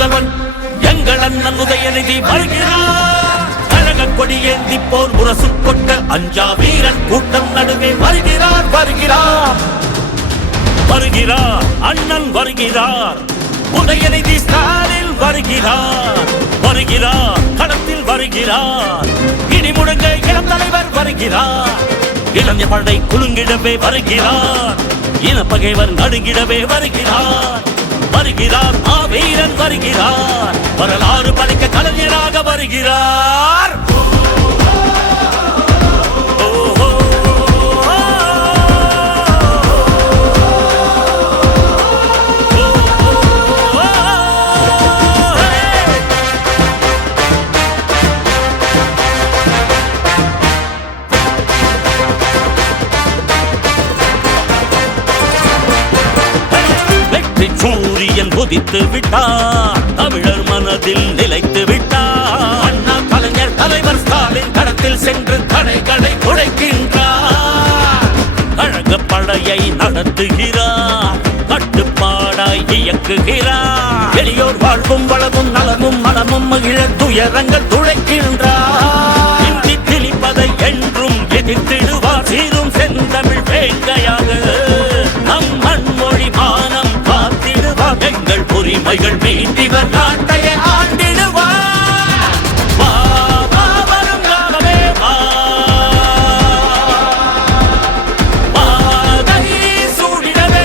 முதல்வன் எங்கள் அண்ணன் உதயநிதி வருகிறார். கழக கொடி ஏந்தி போர் முரசு கொண்ட அஞ்சா வீரன் கூட்டம் நடுவே வருகிறார் வருகிறார் வருகிறார். அண்ணன் வருகிறார். உதயநிதி ஸ்டாலின் வருகிறார் வருகிறார். களத்தில் வருகிறார். இடி முழங்க இளம் தலைவர் வருகிறார். இளைஞர் படை குலுங்கிடவே வருகிறார். இனப்பகைவர் நடுங்கிடவே வருகிறார் வருகிறார். வீரன் வருகிறார். வரலாறு படைக்க கலைஞராக வருகிறார். சூரியன் உதித்து விட்டார். தமிழர் மனதில் நிலைத்து விட்டார். அண்ணா கலைஞர் தலைவர் ஸ்டாலின் களத்தில் சென்று தடைகளை உடைக்கின்றார். கழக படையை நடத்துகிறார். கட்டுப்பாடாய் இயக்குகிறார். எளியோர் வாழ்வும் வளமும் நலமும் மனமும் மகிழ துயரங்கள் துடைக்கின்றார். இந்தி திணிப்பதை என்றும் எதிர்த்திடுவார். சீரும் செந்தமிழ் வேங்கையாக நம் மண்மொழி மானம் எங்கள் உரிமைகள் மீட்டிவர் நாட்டையை ஆண்டிடுவார். வரும் காலமே சூடிடவே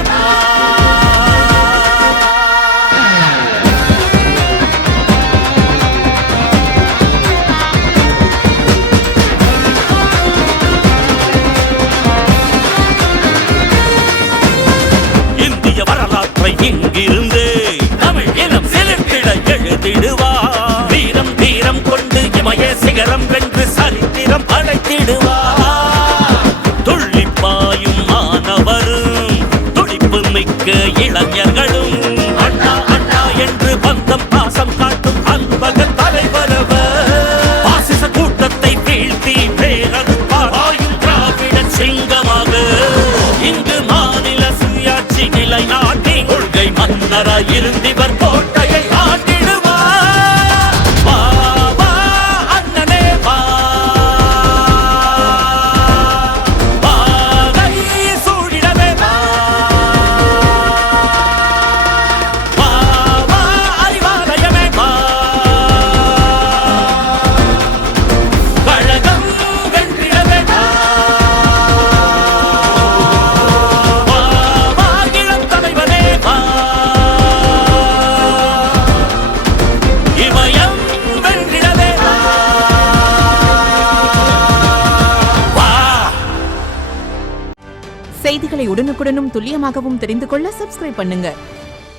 இந்திய வரலாற்றை இங்கிருந்து வீரம் தீரம் கொண்டு இமய சிகரம் வென்று சரித்திரம் படைத்திடுவார். துள்ளிப்பாயும் மாணவரும் துடிப்பு மிக்க இளைஞர்களும் அண்ணா அண்ணா என்று பந்தம் பாசம் காட்டும் அன்பக தலைவரவர். பாசிச கூட்டத்தை வீழ்த்தி பேரறுப்பாயும் திராவிட சிங்கமாக இங்கு மாநில சுயாட்சி நிலைநாட்டி கொள்கை மன்னராய் இருந்திவர் கோட்டையை செய்திகளை உடனுக்குடனும் துல்லியமாகவும் தெரிந்து கொள்ள சப்ஸ்கிரைப் பண்ணுங்க.